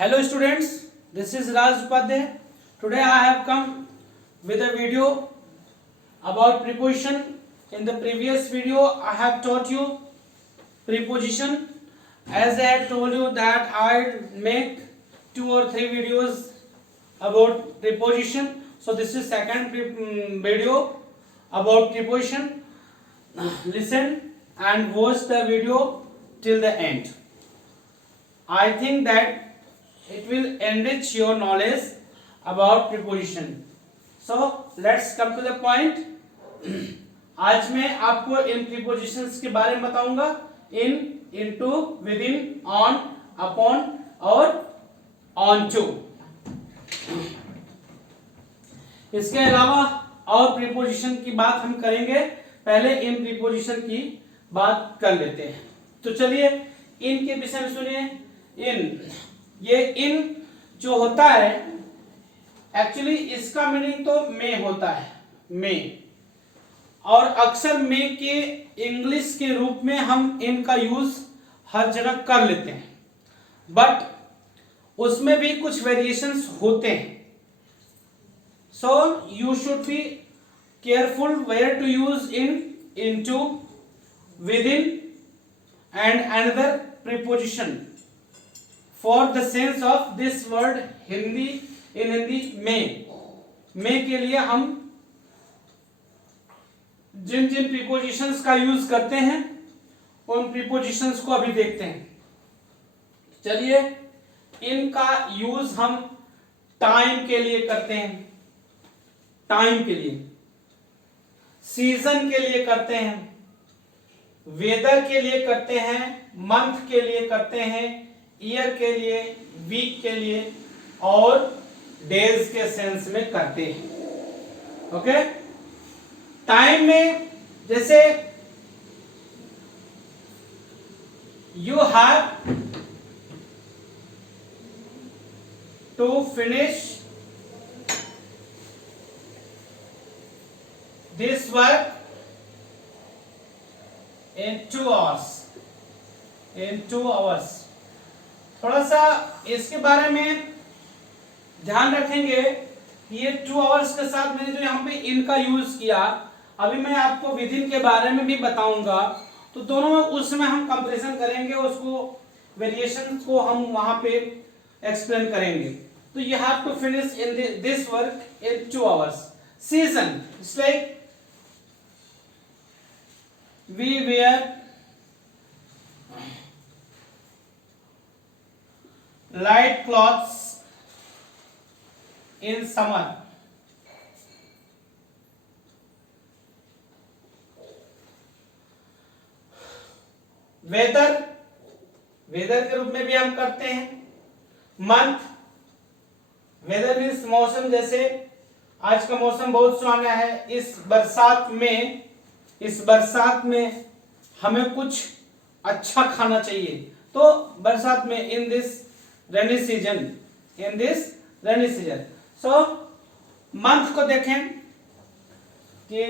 Hello students, this is Raj Upadhyay. Today I have come with a video about preposition. In the previous video I have taught you preposition. As I had told you that I make 2 or 3 videos about preposition. So this is second video about preposition. Listen and watch the video till the end. I think that it will enrich your knowledge about preposition. So let's come to the point. आज मैं आपको इन prepositions के बारे में बताऊंगा. In, into, within, on, upon और onto. इसके अलावा और preposition की बात हम करेंगे. पहले इन preposition की बात कर लेते हैं. तो चलिए इन के विषय में सुनिए. इन, ये इन जो होता है एक्चुअली इसका मीनिंग तो मे होता है, मे, और अक्सर मे के इंग्लिश के रूप में हम इन का यूज हर जगह कर लेते हैं, बट उसमें भी कुछ वेरिएशंस होते हैं. So you should be careful where to use in, into, with in and another preposition for the sense of this word. Hindi, in Hindi में के लिए हम जिन जिन प्रीपोजिशंस का यूज करते हैं उन प्रीपोजिशंस को अभी देखते हैं. चलिए इनका यूज हम टाइम के लिए करते हैं, टाइम के लिए, सीजन के लिए करते हैं, वेदर के लिए करते हैं, मंथ के लिए करते हैं, ईयर के लिए, वीक के लिए और डेज के सेंस में करते हैं. ओके, टाइम में जैसे you have to finish this work in 2 hours. In 2 hours. थोड़ा सा इसके बारे में ध्यान रखेंगे कि ये 2 hours के साथ मैंने जो यहाँ पे इन का यूज किया, अभी मैं आपको विद इन के बारे में भी बताऊंगा, तो दोनों में उसमें हम कंपैरिजन करेंगे, उसको वेरिएशन को हम वहां पे एक्सप्लेन करेंगे. तो you have to finish in this work in 2 hours. Season, it's like we wear light clothes in summer. Weather, weather के रूप में भी हम करते हैं. मंथ, वेदर मीन्स मौसम. जैसे आज का मौसम बहुत सुहाना है, इस बरसात में हमें कुछ अच्छा खाना चाहिए, तो बरसात में in this rainy season, in this rainy season. So month को देखें कि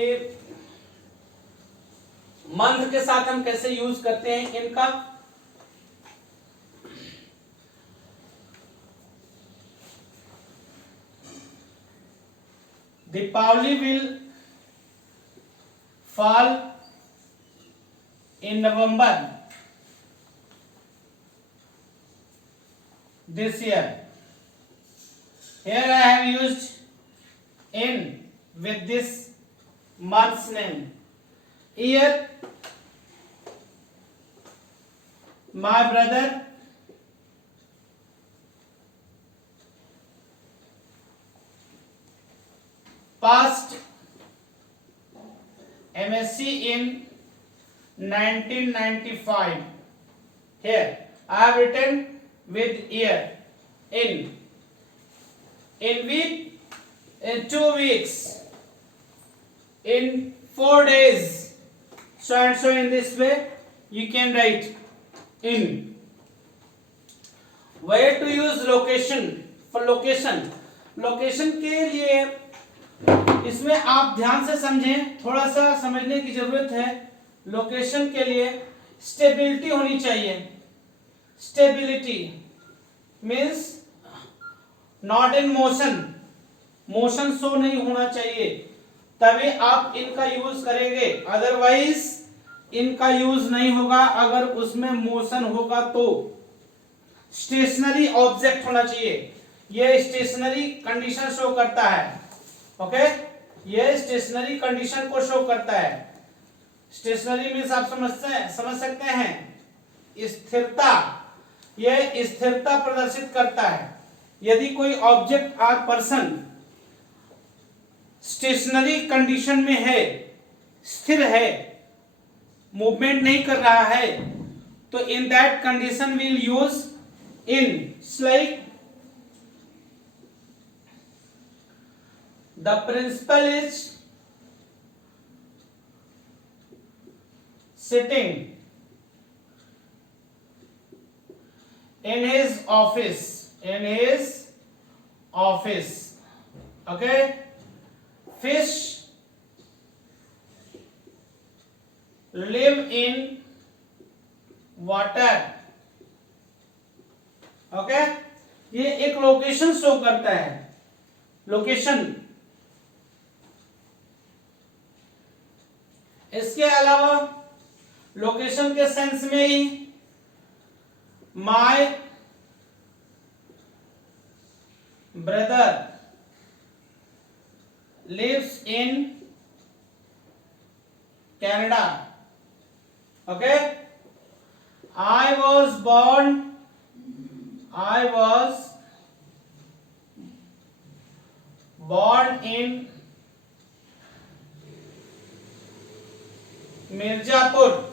मंथ के साथ हम कैसे यूज करते हैं इनका. Deepavali will fall in November this year. Here I have used in with this month's name. Year, my brother passed MSc in 1995. Here I have written with year. In week, in 2 weeks, in 4 days, so and so. In this way you can write in. Where to use location? For location, location के लिए इसमें आप ध्यान से समझें, थोड़ा सा समझने की जरूरत है. लोकेशन के लिए स्टेबिलिटी होनी चाहिए. Stability means not in motion, motion show नहीं होना चाहिए, तभी आप इनका यूज करेंगे, अदरवाइज इनका यूज नहीं होगा। अगर उसमें मोशन होगा तो स्टेशनरी ऑब्जेक्ट होना चाहिए, ये स्टेशनरी कंडीशन शो करता है। ओके, ये स्टेशनरी कंडीशन को शो करता है। स्टेशनरी मीन्स आप समझ सकते हैं स्थिरता, ये स्थिरता प्रदर्शित करता है। यदि कोई ऑब्जेक्ट और पर्सन स्टेशनरी कंडीशन में है, स्थिर है, मूवमेंट नहीं कर रहा है, तो in that condition will use in, like the principal is sitting in his office, okay, fish live in water, okay, ये एक लोकेशन शो करता है, लोकेशन। इसके अलावा लोकेशन के सेंस में ही My brother lives in Canada. Okay, I was born in Mirzapur,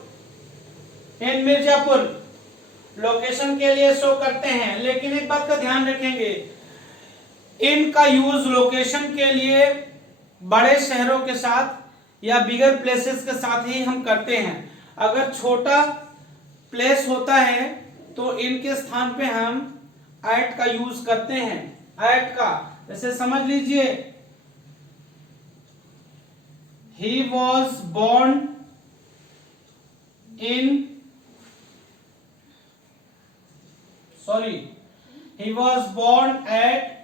location के लिए शो करते हैं। लेकिन एक बात का ध्यान रखेंगे, इनका यूज लोकेशन के लिए बड़े शहरों के साथ या बिगर प्लेसेस के साथ ही हम करते हैं। अगर छोटा प्लेस होता है तो इनके स्थान पे हम एट का यूज करते हैं। एट का जैसे समझ लीजिए, he was born in he was born at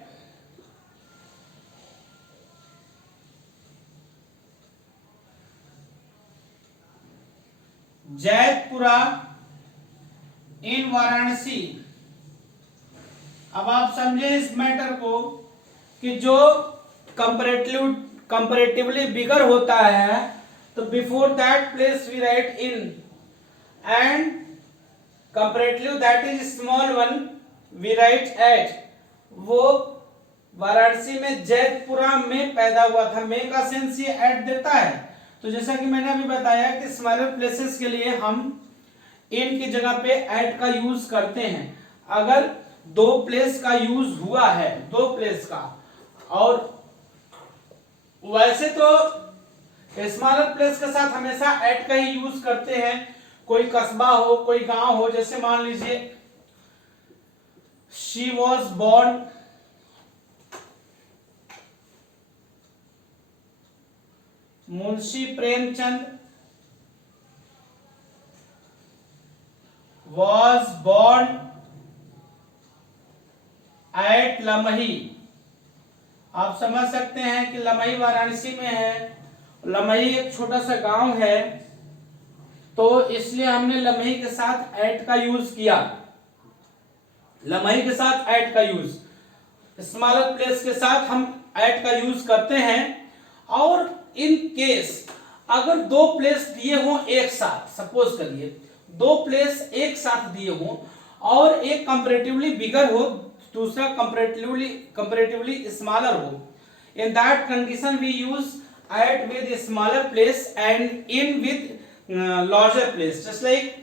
Jaitpura in Varanasi. अब आप समझे इस मैटर को कि जो कंपैरेटिवली बिगर होता है तो before that place we write in, and comparatively that is small one we write at. वो वाराणसी में जैतपुरा में पैदा हुआ था, में का सेंस ये एट देता है। तो जैसा कि मैंने अभी बताया कि स्मॉलर प्लेसेस के लिए हम इन की जगह पे एट का यूज करते हैं। अगर दो प्लेस का यूज हुआ है, दो प्लेस का, और वैसे तो स्मॉलर प्लेस के साथ हमेशा एट का ही यूज करते हैं। कोई कस्बा हो, कोई गांव हो, जैसे मान लीजिए she was born Munshi Premchand was born at Lamhi. आप समझ सकते हैं कि लमही वाराणसी में है, लमही एक छोटा सा गांव है, तो इसलिए हमने लमही के साथ एट का यूज किया। लमही के साथ एट का यूज, स्मॉलर प्लेस के साथ हम एट का यूज करते हैं। और इन केस अगर दो प्लेस दिए हो एक साथ, सपोज करिए दो प्लेस एक साथ दिए हो और एक कंपैरेटिवली बिगर हो, दूसरा कंपैरेटिवली स्मॉलर हो, in that condition we use at with smaller place and in with larger place. Just like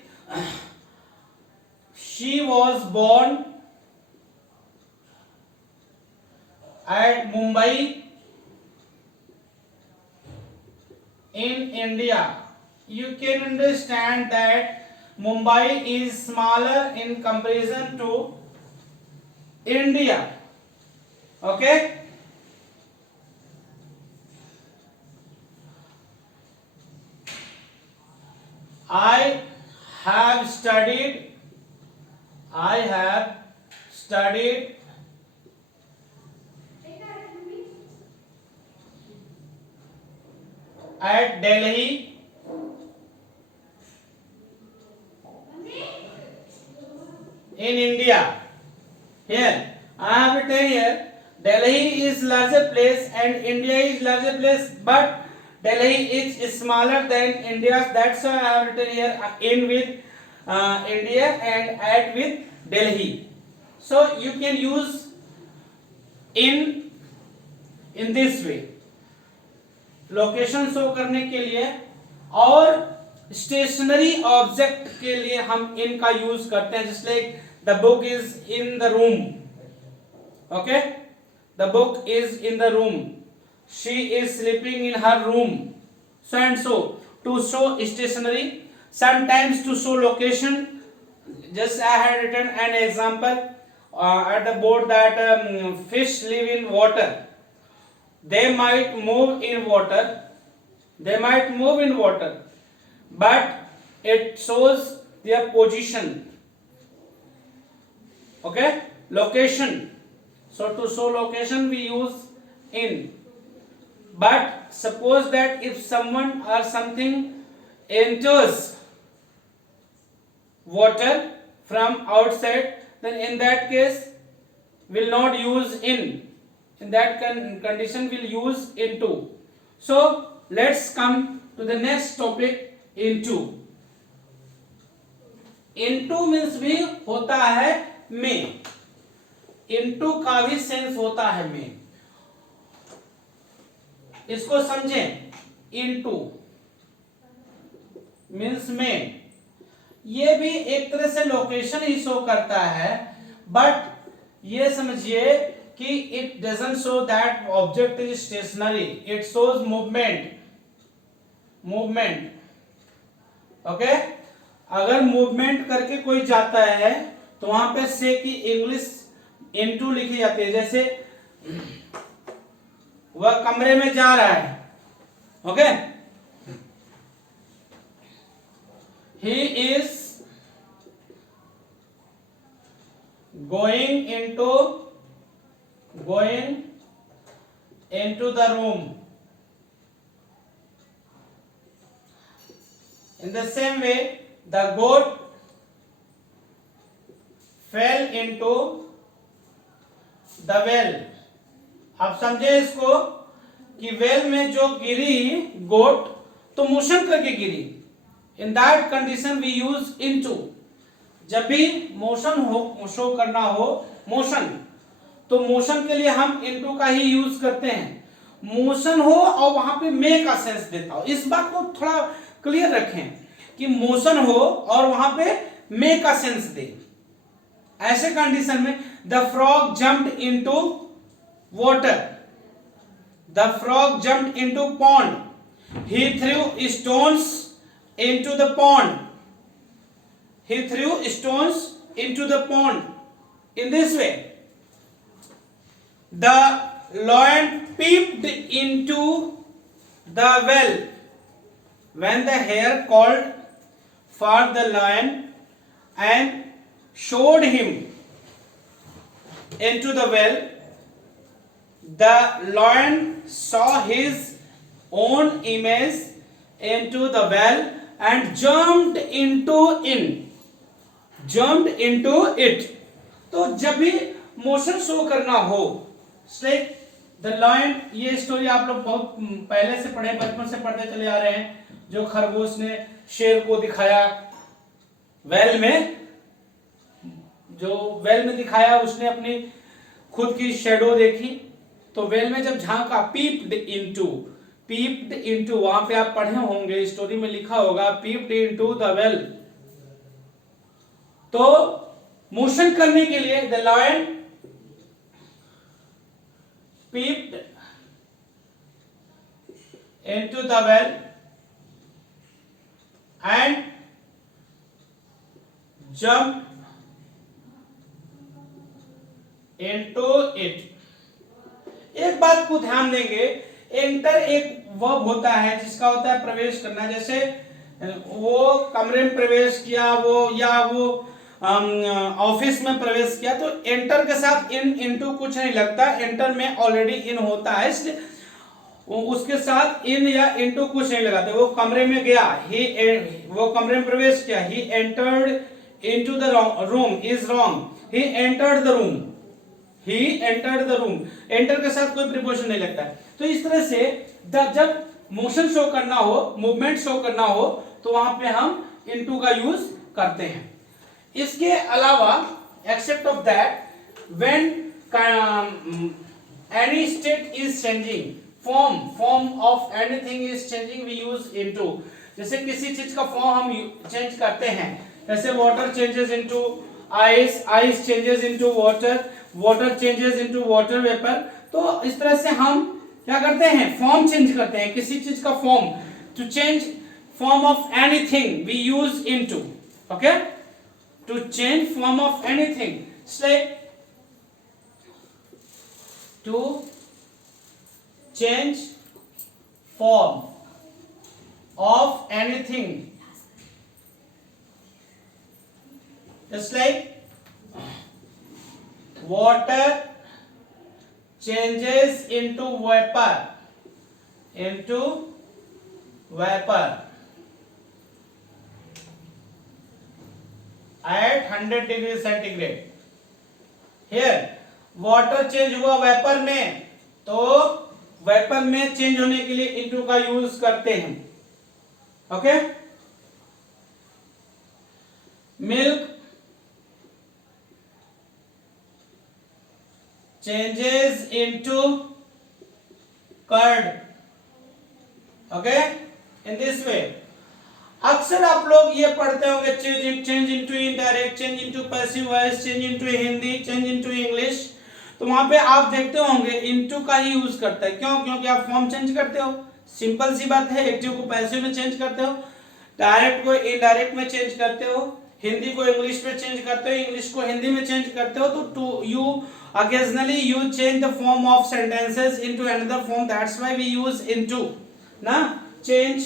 she was born at Mumbai in India. You can understand that Mumbai is smaller in comparison to India. Okay, I have studied at Delhi in India. Here I have written here Delhi is larger place and India is larger place, but Delhi is smaller than India. That's why I have written here in with India and at with Delhi. So you can use in this way location show करने के लिए, और stationery object के लिए हम इन का use करते हैं. Just like the book is in the room. Okay, the book is in the room, she is sleeping in her room, so and so, to show stationery. Sometimes to show location, just I had written an example at the board that fish live in water. They might move in water, but it shows their position. Okay, location. So to show location we use in. But suppose that if someone or something enters water from outside, then in that case will not use in. In that condition we'll use into. So let's come to the next topic, into. into means भी होता है में. into का भी sense होता है में. इसको समझें. into मीन्स में, ये भी एक तरह से लोकेशन ही शो करता है, बट ये समझिए कि it doesn't show that object is stationary, it shows movement. Okay, अगर मूवमेंट करके कोई जाता है तो वहां पे से की इंग्लिश इनटू लिखी जाती है. जैसे वह कमरे में जा रहा है. Okay, he is going into the room. In the same way, the goat fell into the well. आप समझे इसको कि वेल में जो गिरी गोट तो मोशन करके गिरी. In that condition we use into. जब भी मोशन हो, शो करना हो मोशन, तो मोशन के लिए हम into का ही यूज करते हैं. मोशन हो और वहां पे मे का सेंस देता हो. इस बात को थोड़ा क्लियर रखें कि मोशन हो और वहां पे मे का सेंस दे. ऐसे कंडीशन में the frog jumped into water, the frog jumped into pond, he through stones into the pond, he threw stones into the pond. In this way, the lion peeped into the well. When the hare called for the lion and showed him into the well, the lion saw his own image into the well and jumped into it. तो जब भी motion show करना हो, like the lion, ये story आप लोग बहुत पहले से पढ़े, बचपन से पढ़ते चले आ रहे हैं. जो खरगोश ने शेर को दिखाया वेल में, जो वेल में दिखाया उसने अपनी खुद की शेडो देखी. तो वेल में जब झांका, पीप्ड इनटू, वहां पे आप पढ़े होंगे, स्टोरी में लिखा होगा पीप्ड इनटू द वेल. तो मोशन करने के लिए the lion peeped into the well and jump into it. एक बात को ध्यान देंगे, एंटर एक वर्ब होता है जिसका होता है प्रवेश करना. जैसे वो कमरे में प्रवेश किया, वो या वो ऑफिस में प्रवेश किया, तो एंटर के साथ इन इनटू कुछ नहीं लगता. एंटर में ऑलरेडी इन होता है, इसलिए उसके साथ इन या इनटू कुछ नहीं लगाते। वो कमरे में गया, वो कमरे में प्रवेश किया, he entered into the room is wrong, he entered the room, he entered the room. Enter के साथ कोई प्रीपोजिशन नहीं लगता है। तो इस तरह से जब मोशन शो करना हो, मूवमेंट शो करना हो, तो वहां पे हम इनटू का यूज करते हैं। इसके अलावा accept of that when any state is changing, form of anything is changing, we use into। जैसे किसी चीज का फॉर्म हम चेंज करते हैं, जैसे water changes into ice, ice changes into water, water changes into water vapour. तो इस तरह से हम क्या करते हैं, फॉर्म चेंज करते हैं किसी चीज का form. To change form of anything we use into. Okay, to change form of anything, like to change form of anything, just like water changes into vapor, into vapor at 100 degree centigrade। here water change हुआ vapour में, तो vapour में change होने के लिए into का use करते हैं। Okay, milk changes into curd. Okay, in this way अक्सर आप लोग ये पढ़ते होंगे, change into indirect, change into passive voice, change into Hindi, change into English. तो वहां पे आप देखते होंगे इनटू का ही यूज करता है। क्यों? क्योंकि आप फॉर्म चेंज करते हो, सिंपल सी बात है। एक्टिव को पैसिव में चेंज करते हो, डायरेक्ट को इनडायरेक्ट में चेंज करते हो, हिंदी को इंग्लिश में चेंज करते हो, इंग्लिश को हिंदी में चेंज करते हो। तो to you occasionally you change the form of sentences into another form, that's why we use into na change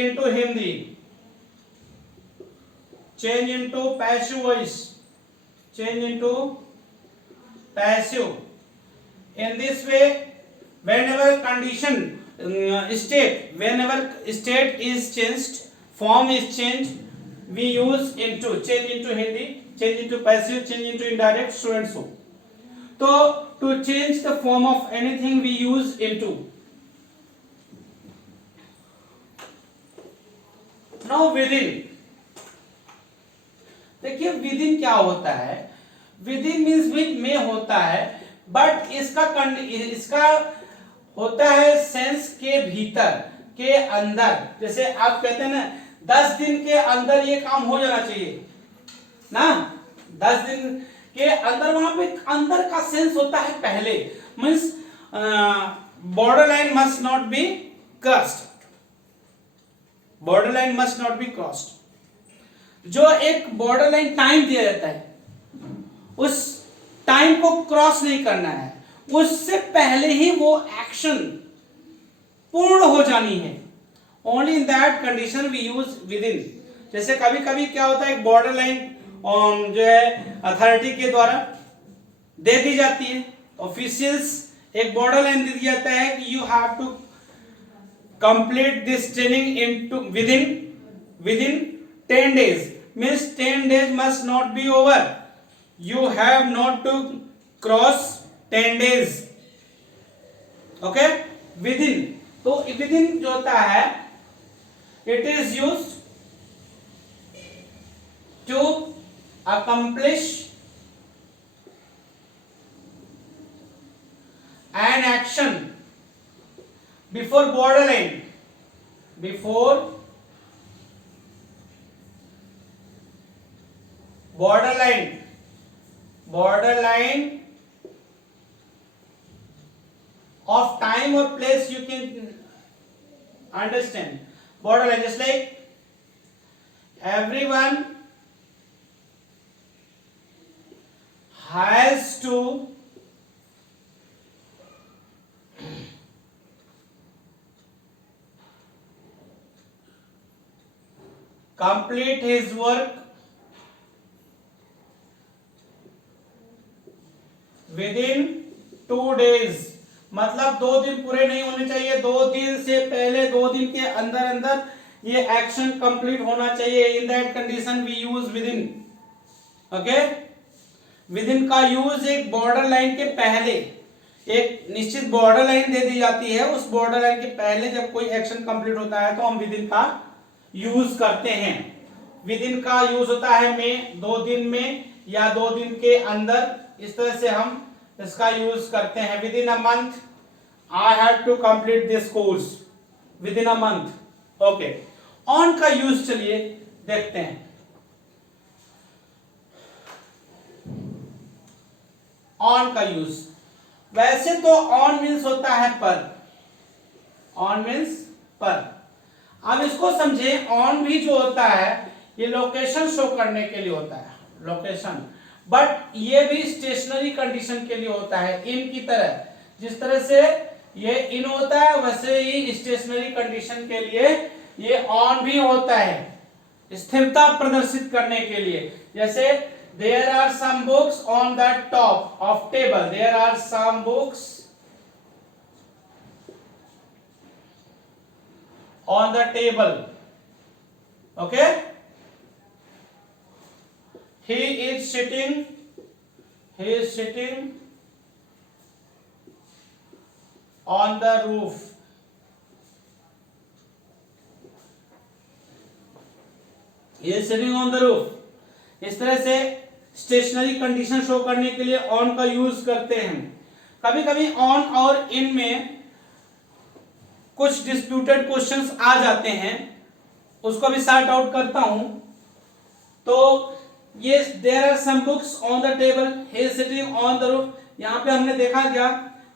into Hindi, change into passive voice, change into passive। in this way whenever condition state, whenever state is changed, form is changed, we use into, change into Hindi, change into passive, change into indirect, so and so। तो to change the form of anything we use into। now within, देखिए within क्या होता है। within means with में होता है, but इसका होता है सेंस के भीतर, के अंदर। जैसे आप कहते हैं ना 10 दिन के अंदर ये काम हो जाना चाहिए ना, 10 दिन के अंदर, वहां पे अंदर का सेंस होता है पहले। Means border line must not be crossed, border line must not be crossed. जो एक बॉर्डर लाइन टाइम दिया जाता है, उस टाइम को क्रॉस नहीं करना है, उससे पहले ही वो एक्शन पूर्ण हो जानी है। Only in that condition we use with in. जैसे कभी कभी क्या होता है, एक बॉर्डर लाइन जो है अथॉरिटी के द्वारा दे दी जाती है, ऑफिशियल्स एक बॉर्डर लाइन दे दिया जाता है कि you have to complete this training into within 10 days, means 10 days must not be over, you have not to cross 10 days। Okay, within, तो विदिन जो होता है it is used to accomplish an action before borderline, before borderline of time or place, you can understand borderline, just like everyone has to complete his work with in 2 days, मतलब 2 दिन पूरे नहीं होने चाहिए, 2 दिन से पहले, 2 दिन के अंदर अंदर ये एक्शन कंप्लीट होना चाहिए। In that condition we use with in. Okay, with in का यूज एक बॉर्डर लाइन के पहले, एक निश्चित बॉर्डर लाइन दे दी जाती है, उस बॉर्डर लाइन के पहले जब कोई एक्शन कंप्लीट होता है तो हम विद इन का यूज करते हैं। विद इन का यूज होता है में, 2 दिन में या 2 दिन के अंदर, इस तरह से हम इसका यूज करते हैं। With in a month I have to complete this course, with in a month. Okay, on का यूज चलिए देखते हैं। ऑन का यूज, वैसे तो ऑन मीन्स होता है पर, ऑन मीन्स पर। अब इसको समझे, ऑन भी जो होता है ये लोकेशन शो करने के लिए होता है, लोकेशन, बट ये भी स्टेशनरी कंडीशन के लिए होता है। इन की तरह, जिस तरह से ये इन होता है वैसे ही स्टेशनरी कंडीशन के लिए ये ऑन भी होता है, स्थिरता प्रदर्शित करने के लिए। जैसे there are some books on the top of table, there are some books on the table. Okay, he is sitting on the roof. He is sitting on the roof. इस तरह से स्टेशनरी कंडीशन शो करने के लिए on का use करते हैं। कभी कभी ऑन और इन में कुछ डिस्प्यूटेड क्वेश्चंस आ जाते हैं, उसको भी सॉर्ट आउट करता हूं। तो ये there are some books on the table, he is sitting on the roof, यहां पे हमने देखा क्या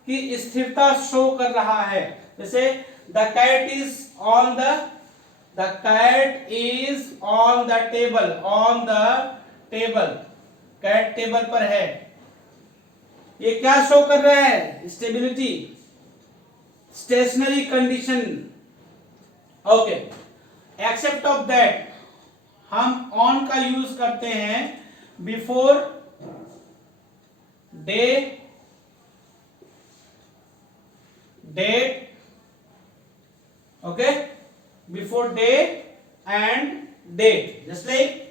कि स्थिरता शो कर रहा है। जैसे the cat is on the cat is on the table, on the table, cat table पर है। ये क्या शो कर रहा है? Stability, stationary condition. Okay, except of that हम ऑन का यूज करते हैं before day, date, okay, before day and date. Just like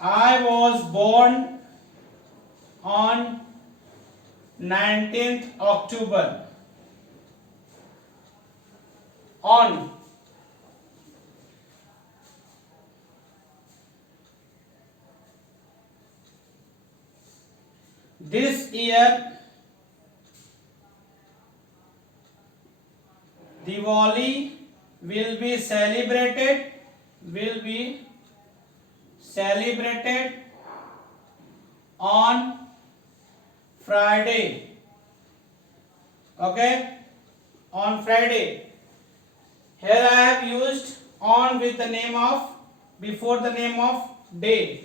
I was born on 19th October. On this year Diwali will be celebrated on Friday. Okay, on Friday. Here I have used on with the name of, before the name of day.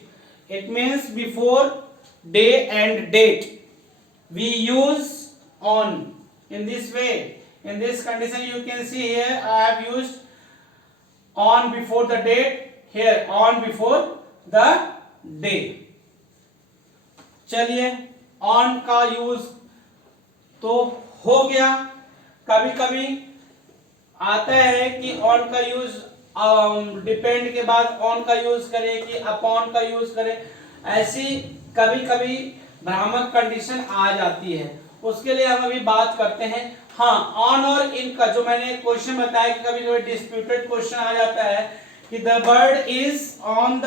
It means before day and date we use on in this way. In this condition you can see here I have used on before the date, here on before the day. चलिए, on का use तो हो गया। कभी कभी आता है कि ऑन का यूज डिपेंड के बाद ऑन का यूज करें कि अपॉन का यूज करें, ऐसी कभी कभी भ्रामक कंडीशन आ जाती है, उसके लिए हम अभी बात करते हैं। हाँ, ऑन और इन का जो मैंने क्वेश्चन बताया कि कभी कभी डिस्प्यूटेड क्वेश्चन आ जाता है कि the bird is on the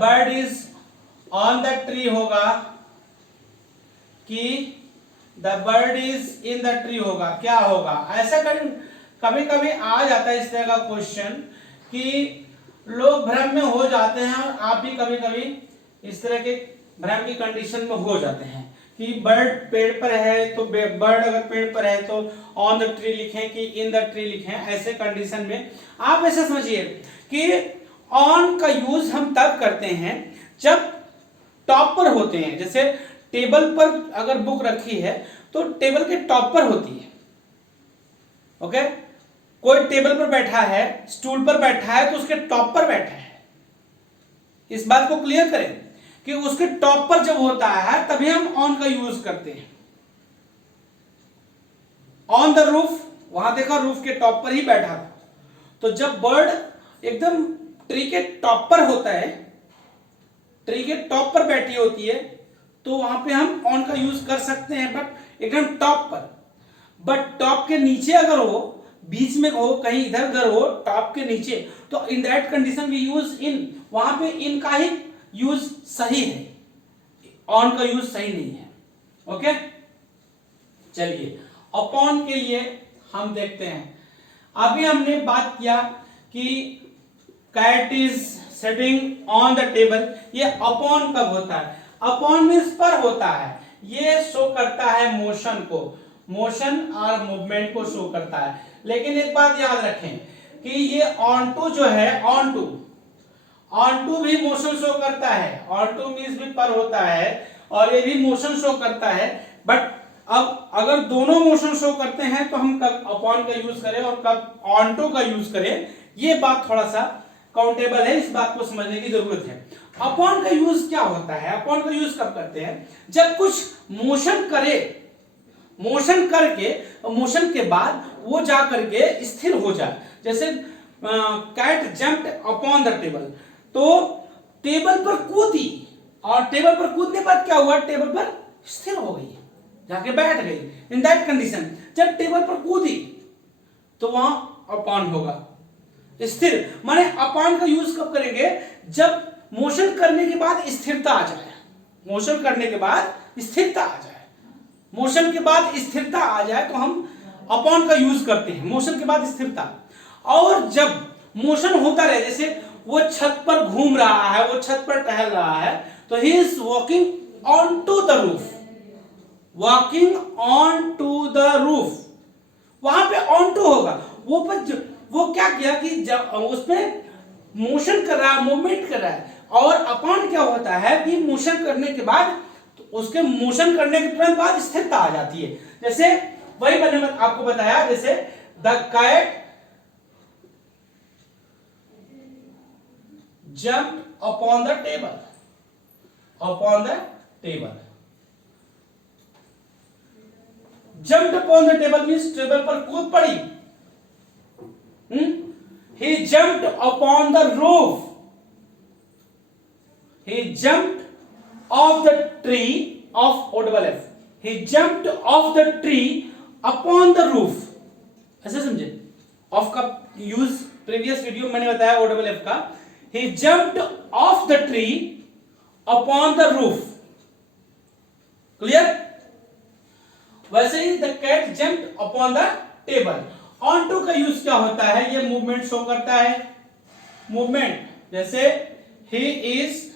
bird is on the tree होगा कि the bird is in the tree होगा, क्या होगा? ऐसा कभी कभी आ जाता है इस तरह का क्वेश्चन कि लोग भ्रम में हो जाते हैं, और आप भी कभी कभी इस तरह के भ्रम की कंडीशन में हो जाते हैं कि बर्ड पेड़ पर है तो बर्ड अगर पेड़ पर है तो ऑन द ट्री लिखें कि इन द ट्री लिखें। ऐसे कंडीशन में आप ऐसे समझिए कि ऑन का यूज हम तब करते हैं जब टॉप पर होते हैं। जैसे टेबल पर अगर बुक रखी है तो टेबल के टॉप पर होती है, ओके, कोई टेबल पर बैठा है, स्टूल पर बैठा है, तो उसके टॉप पर बैठा है। इस बात को क्लियर करें कि उसके टॉप पर जब होता है तभी हम ऑन का यूज करते हैं। ऑन द रूफ, वहां देखा रूफ के टॉप पर ही बैठा था, तो जब बर्ड एकदम ट्री के टॉप पर होता है, ट्री के टॉप पर बैठी होती है, तो वहां पे हम ऑन का यूज कर सकते हैं, बट एकदम टॉप पर। बट टॉप के नीचे अगर हो, बीच में हो, कहीं इधर उधर हो, टॉप के नीचे, तो in that condition we use in, वहां पे इन का ही यूज सही है, ऑन का यूज सही नहीं है। ओके, चलिए अपॉन के लिए हम देखते हैं। अभी हमने बात किया कि cat is sitting on the table, ये अपॉन कब होता है? अपॉन मींस पर होता है, ये शो करता है मोशन को, मोशन और मूवमेंट को शो करता है। लेकिन एक बात याद रखें कि ये ऑन टू जो है, ऑन टू भी मोशन शो करता है, ऑन टू मींस भी पर होता है और ये भी मोशन शो करता है। बट अब अगर दोनों मोशन शो करते हैं तो हम कब अपॉन का यूज करें और कब ऑन टू का यूज करें, ये बात थोड़ा सा काउंटेबल है, इस बात को समझने की जरूरत है। अपॉन का यूज क्या होता है? अपॉन का यूज कब करते हैं? जब कुछ मोशन करे, मोशन करके, मोशन के बाद वो जा करके स्थिर हो जाए। जैसे cat jumped upon the table, तो टेबल पर कूदी और टेबल पर कूदने के बाद क्या हुआ? टेबल पर स्थिर हो गई, जाके बैठ गई। इन दैट कंडीशन जब टेबल पर कूदी तो वहां अपॉन होगा, स्थिर। माने अपॉन का यूज कब करेंगे? जब मोशन करने के बाद स्थिरता आ जाए, मोशन करने के बाद स्थिरता आ जाए, मोशन के बाद स्थिरता आ जाए तो हम अपॉन का यूज करते हैं, मोशन के बाद स्थिरता। और जब मोशन होता रहे, जैसे वो छत पर घूम रहा है, वो छत पर टहल रहा है, तो he is walking on to the roof, walking on to the roof, वहां पे ऑन टू होगा। वो क्या किया कि जब उसमें मोशन कर रहा है, मूवमेंट कर रहा है। और अपॉन क्या होता है कि मोशन करने के बाद, तो उसके मोशन करने के तुरंत बाद स्थिरता आ जाती है। जैसे वही मैंने आपको बताया, जैसे the cat jumped upon the table, upon the table. Jumped upon the table means table पर कूद पड़ी। He jumped upon the roof. He jumped off the tree of OFF. He jumped off the tree upon the roof. ऐसे समझे? Of का use previous video मैंने बताया OFF का। He jumped off the tree upon the roof. क्लियर? वैसे ही the cat jumped upon the table. On to का यूज क्या होता है? ये मूवमेंट शो करता है, मूवमेंट। जैसे he is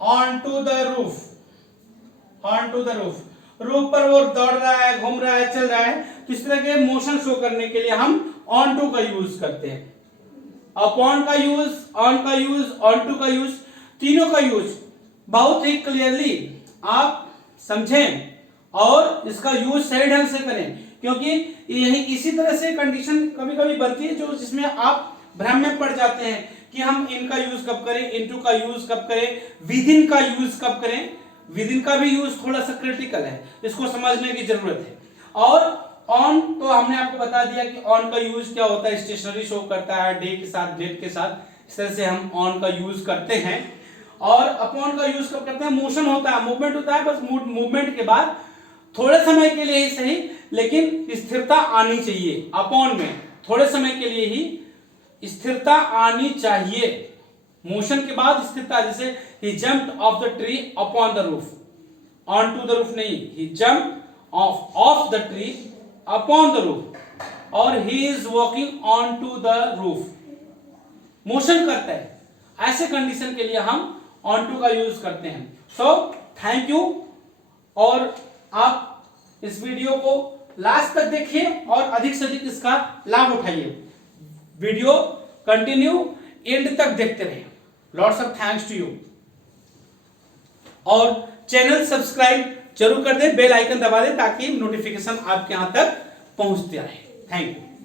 on to the roof, on to the roof, roof पर वो दौड़ रहा है, घूम रहा है, चल रहा है, तो इस तरह के मोशन शो करने के लिए हम ऑन टू का यूज करते हैं। अपॉन का यूज, ऑन का यूज, ऑन टू का यूज, तीनों का यूज बहुत ही क्लियरली आप समझें और इसका यूज सही ढंग से करें, क्योंकि यही इसी तरह से कंडीशन कभी कभी बनती है जो जिसमें आप भ्रम में पड़ जाते हैं कि हम इनका यूज कब करें, इनटू का यूज कब करें, विद इन का यूज कब करें। विद इन का भी यूज थोड़ा सा क्रिटिकल है, इसको समझने की जरूरत है। और ऑन तो हमने आपको बता दिया कि ऑन का यूज क्या होता है, स्टेशनरी शो करता है, डे के साथ, डेट के साथ, इस तरह से हम ऑन का यूज करते हैं। और अपॉन का यूज कब करते हैं? मोशन होता है, मूवमेंट होता है, बस मूवमेंट के बाद थोड़े समय के लिए ही सही, लेकिन स्थिरता आनी चाहिए। अपॉन में थोड़े समय के लिए ही स्थिरता आनी चाहिए, मोशन के बाद स्थिरता। जैसे he jumped off the tree upon the roof, on to the roof नहीं, he jumped off the tree upon the roof, और he is walking on to the roof, motion करता है। ऐसे कंडीशन के लिए हम ऑन टू का use करते हैं। सो थैंक यू, और आप इस वीडियो को लास्ट तक देखिए और अधिक से अधिक इसका लाभ उठाइए। वीडियो कंटिन्यू एंड तक देखते रहिए। Lots of thanks to you, और चैनल सब्सक्राइब जरूर कर दें, बेल आइकन दबा दें ताकि नोटिफिकेशन आपके यहाँ तक पहुंचते आए। Thank you.